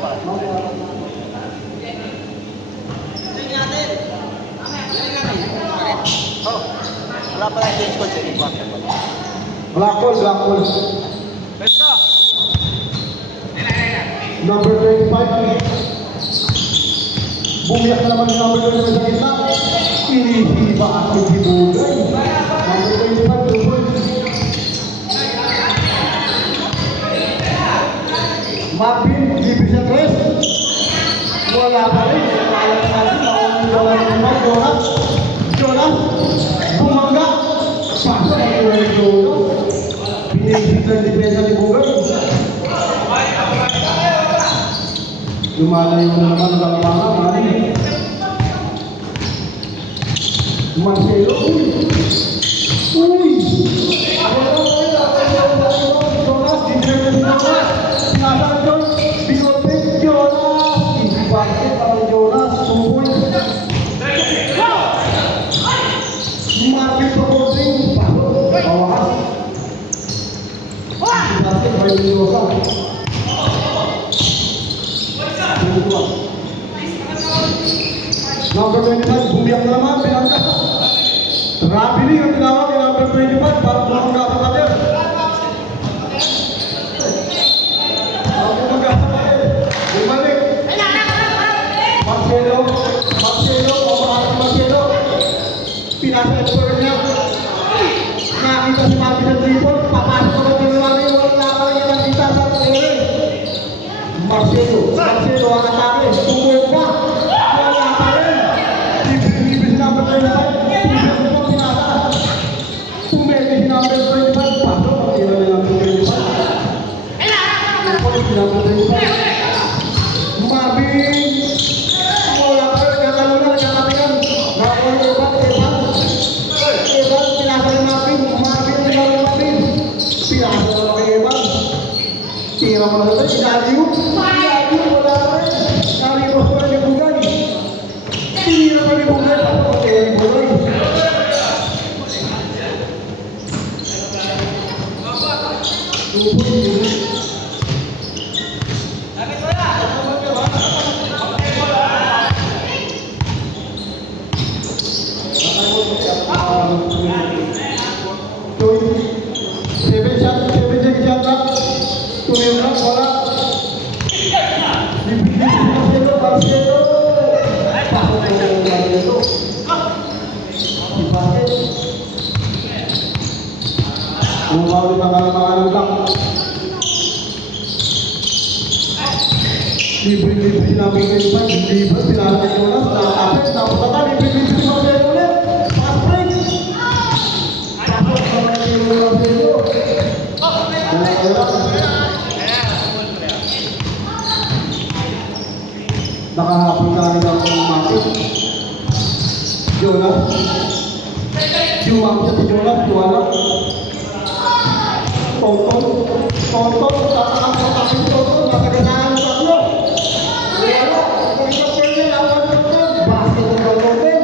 Oh, wala pa lang change code sa inyo. Black hole. Let's go! Number 25. Bumiyak na naman yung number 25 sa gitna. Inihiba at itibugay. Number 25, 2 points. Marvin, libre siya 3. Wala pa rin. Wala pa rin. Jonas. Bumangga. Pasok ang Jonas. Pinigit ng depensa ni Bugay. Lumalayo na naman ang lapangan. Marcelo. Uy! Jonas, Nasaan John? Binotek Jonas. Hindi bakit para Jonas. Sumupoy. Marvin Pagoding. Bawakas. Hindi bakit may Mendoza. Number 25, bumiyak na naman, pinangka. Rabili ang tinawag ni number 25 para bumangga sa tabi. Bumalik. Marcelo, pamaharap Marcelo. Pinasa-expert niya. Nakita si Marvin sa dribble, papasok ko ng Marvin, wala pa rin yung nakita sa tabi. Marcelo ang atake, tumulog pa. Wala pa rin. Libre number 25. Pumili si number 25. Pasok, pagkira na number 25. Pumili si number 25. Marvin. Wala pa rin. Nagkatalunan, nagkakatikan. Evan, pinasa ni Marvin. Marvin. Pinasa na kay Evan. Tira mo na ito. Sinaliw. Wala pa rin. Nalibos ko na ni Bugay. Tira pa ni Bugay. Pasok, pagkira ni Bugay. Libre namin kayo pa, libre pinalagay ko lang, nakakapit, napatata, libre sa mga ulit, fast break. Tapos naman kayo lang dito. Nakahapon ka rin ako ng mapit. Jonas. Jumapit sa Jonas, tuwala. Tonton, tatapin Tonton, nakaganahan sa tatlo. Bakit ang gagawin?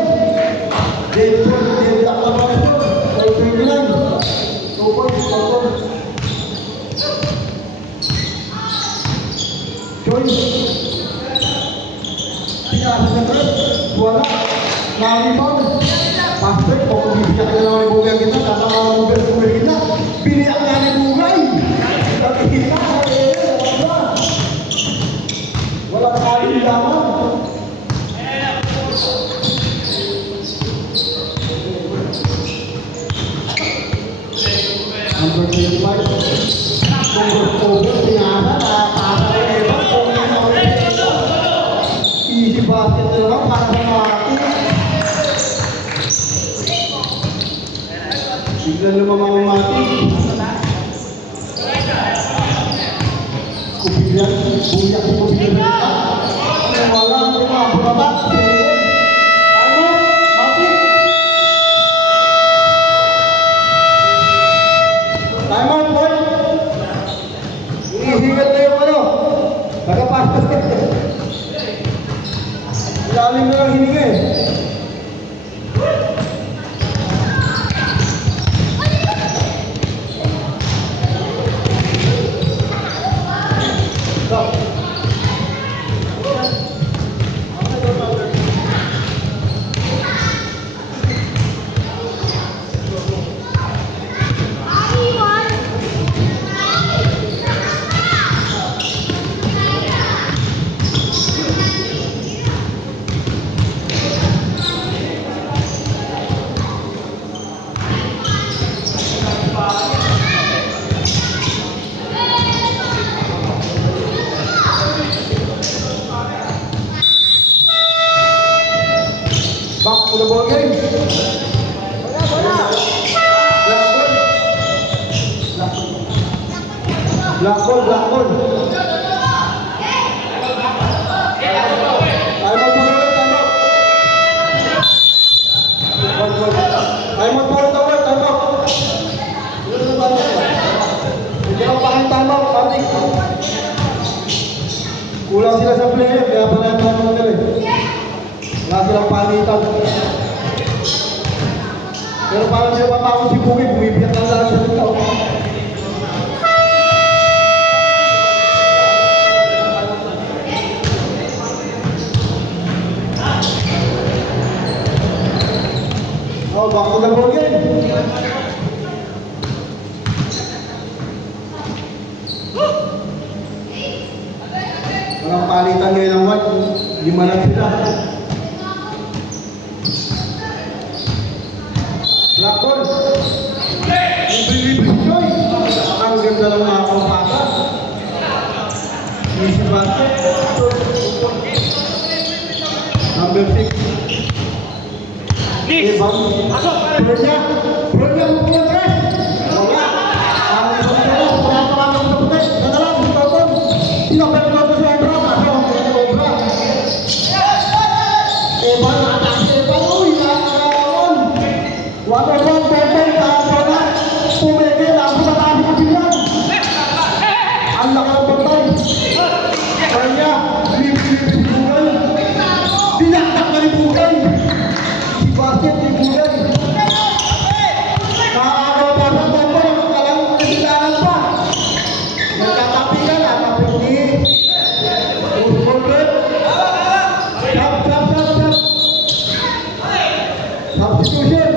Dito, tak na ba ito? Ay, 29. Tupon. Joyce. Pinasa sa trip. Wala. Nalibang. Pasok, kung bibiyak na naman yung bugay kita, tatama ang bugay kita. Biniyak na ni bugay. Kita, wala kali laman. Number 25. Over, pinasa, para kay Evan, easy basket na naman, para sa Martin. Bigla naman mga Martin. Kubilang, buyak ko bigla. Wala ang mga bulatak. Ano? Martin? Time out, boy. Ihigat na yung ano. Nagapasok. Ilalim na lang hininga eh. the ball game. Black ball. Black ball. Time out po ulit. Time out. Hindi ako pakintama ko, Pati. Kulang sila sa player, kaya pala yung time out nila eh. Wala silang panitan. Pero parang sila papakot si Bugi, bumibiyak lang lang siya dito. Oh, back to the ball game. Walang palitan ngayon ng white. 5 lang sila. Black ball. Libre-libre Joy. Ang ganda ng mga kampata. Easy basket. Number 6. Ibang. Bronya. Bronya punya guys. Wala. Ang isang tala. Wala ng puti. Nadalang. Totoo. Tinapay ko sa Ebra. Kaso ang Ebra. Ibang atas. Ibang. Uy. Nakakaon. Wala ba? Bentay. Kaso pumigil. Ako sa tabi ko bilang. Ang laki ng bantay. Bronya. Libre-libre Bugay. Dinaktak na ni Bugay. Basket di bulan. Nakakagawa pa sa bomba, walang kasilanan pa. Nagkakapigan, atapin ni Usbogret. Tap. Substitution.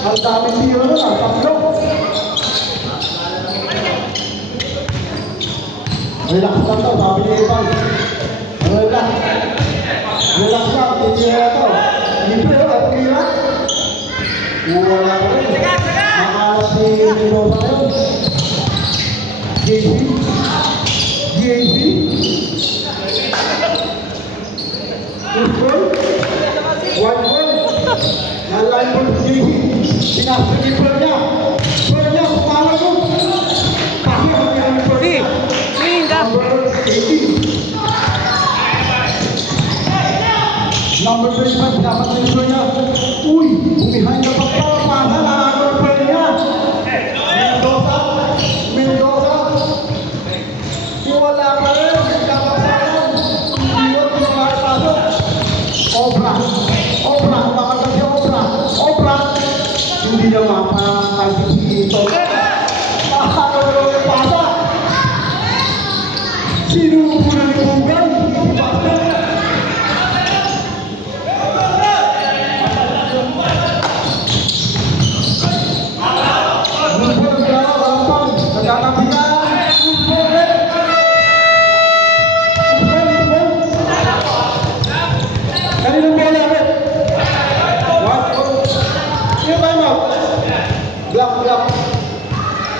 Ang daming tiro na lang, tatlo. Relax lang daw, sabi ni Evan. Relax lang, titira na to. Libre o, at tira. Wala ko rin. Makalas si Ninosa na yun. JC. Two goal. 1 goal. Nalaan po si JC. Sinasagin po niya. Pumala ko. Pasok ang kanyang po niya. Number 25, dapat na ito niya. Uy, bumihay na pagpapala. Nakakagod po niya. Mendoza. Wala pa rin. Kapasalan. Iwan ko ng mga pasok. Obra. Makagod siya Obra. Hindi na mapapagpapit ito. Nakakagod yung pasa. Sinubo na ni Bugay.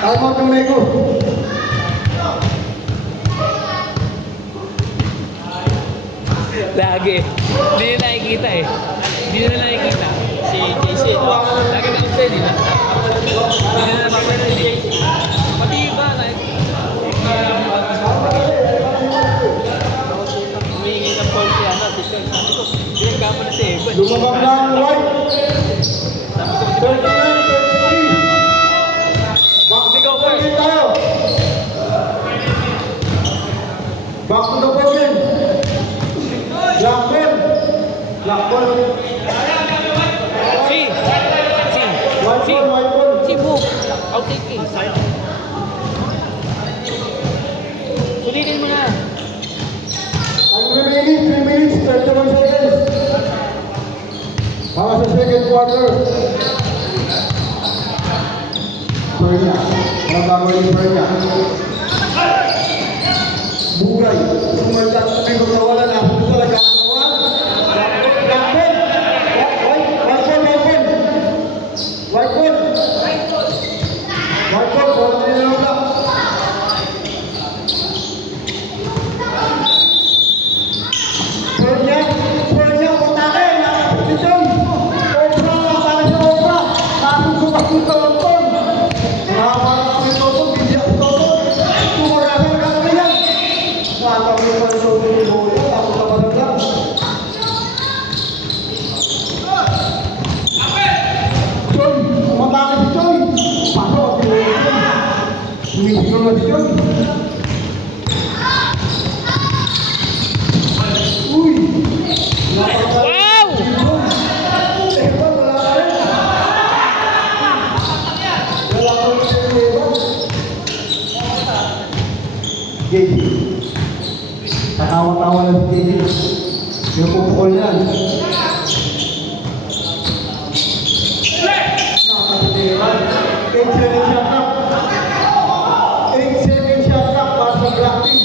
Time out ng Nego. Lagi. Hindi na nakikita eh. Hindi na nakikita. Si JC. Lagi na upside eh. Hindi na nakikita si JC. Pati iba. Humingi ng phone si ano. Sabi ko, pinagkama na si Evan. Lumabang na ang white. 39. Back to the ball game. Black ball. White ball. Si Book. Outtaking. Sulitin mo na. Ang remaining 3 minutes, 31 seconds. Para sa second quarter. Pernya. Walang gagawin ni Pernya. Bugay. Sumalda. May magkawala na. Ito talaga ang kawan. Lakon. White ball. Wala nila wala. Pernya. Patake. Nakapititon. Obra. Para sa obra. Tapos sumakit sa Anton. Nakapara kami Toto. Bindi ako Toto. Tumarasan ka kami yan. Nakapara mo pa sa Toto ni Boyo. Tapos napalag lang. Choy. Matake si Choy. Pasok. Sumisigol na si Choy. Uy. Wow! JD. Tatawa-tawa na si JD. Yung pupukol yan. Eight-seven shot clock para sa Black Team.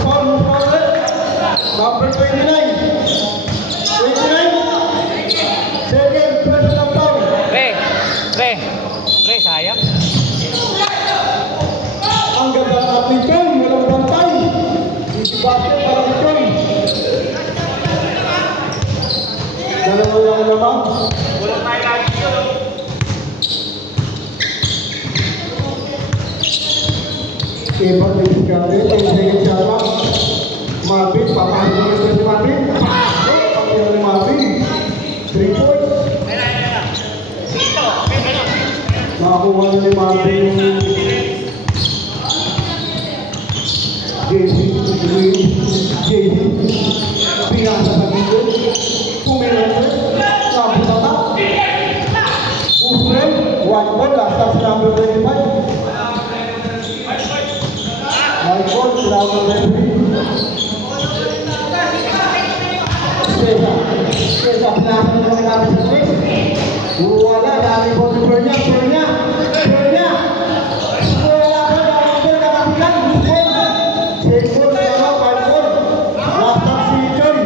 Foul ulit. Number 29. 29. Second personal foul. Pre, sayang. Ang ganda ng ating Choy, walang bantay. Easy basket para sa Choy. Dalawa lang naman. Evan de Vizcarre, 10 seconds shot clock. Marvin, papasok ulit na si Marvin. Papasok ni Marvin. 3 points. Nakakuha na ni Marvin yung JC. Pinasa sa dito. Pumilang sabi na na. Usman, white ball, last touch number 25. White ball, number 23. Sesa, pinasa na naman namin sa six. Wala, dami po si Pernya. Wala ka, nakakapilan. Six ball, white ball. Last touch si Choy.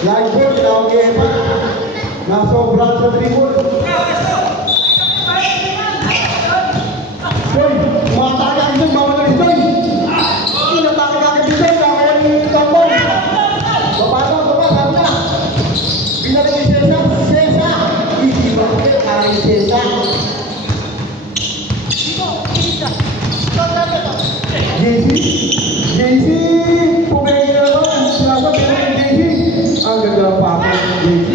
Light ball, tinawag kay Evan. Nasa obrang sa dribble. Choy, umatake ka dito, bawal na rin Choy. Inatake ka dito, kakayan yung tambong. Baba, sabi na. Binalik ni Cesa. Easy basket, kakain Cesa. JC, pumegi na naman. Sinasa, pinag JC. Ang ganda ng pake ng JC.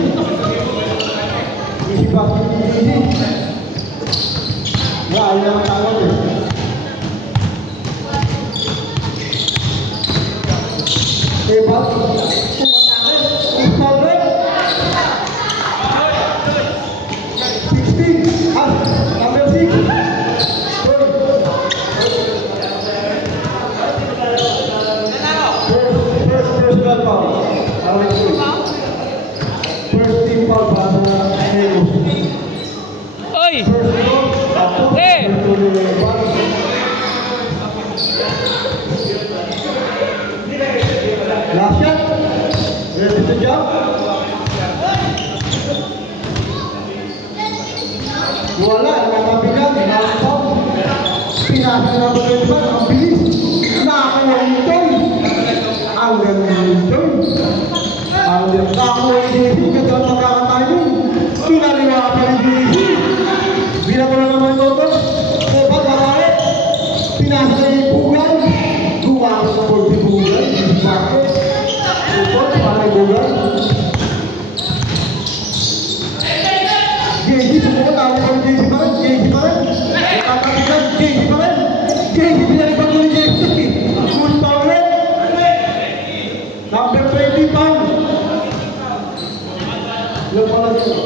Easy basket ni JC. Ayaw naman tawag eh. Evan, pumatake. Foul red. 16. Number 6. First personal foul. First team foul para sa Negros. Oy! First goal. Eh! Last shot. Ready to jump. Wala, nakakabilang. Nakakabilang. Pinasa na ba rin ba? Ang bilis. Nakakuha yung Choy. Ang ganda yung Choy. Nakakuha yung JC. Ganda ang magkakatayin. Pinaliwa pa yung JC. Bilang ko na naman ito. Evan, marami. Pinasa na yung Bugay. Gumamit sa board si Bugay. Bakit? Ito, parang Bugay. JC, sumuko. Tawag ko yung JC pa rin. JC pa rin. Nakakabilang. JC pa rin. JC, pinalipan ko yung JC. Full power rin. Number 20 pound. Ilan pa lang yun?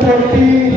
40.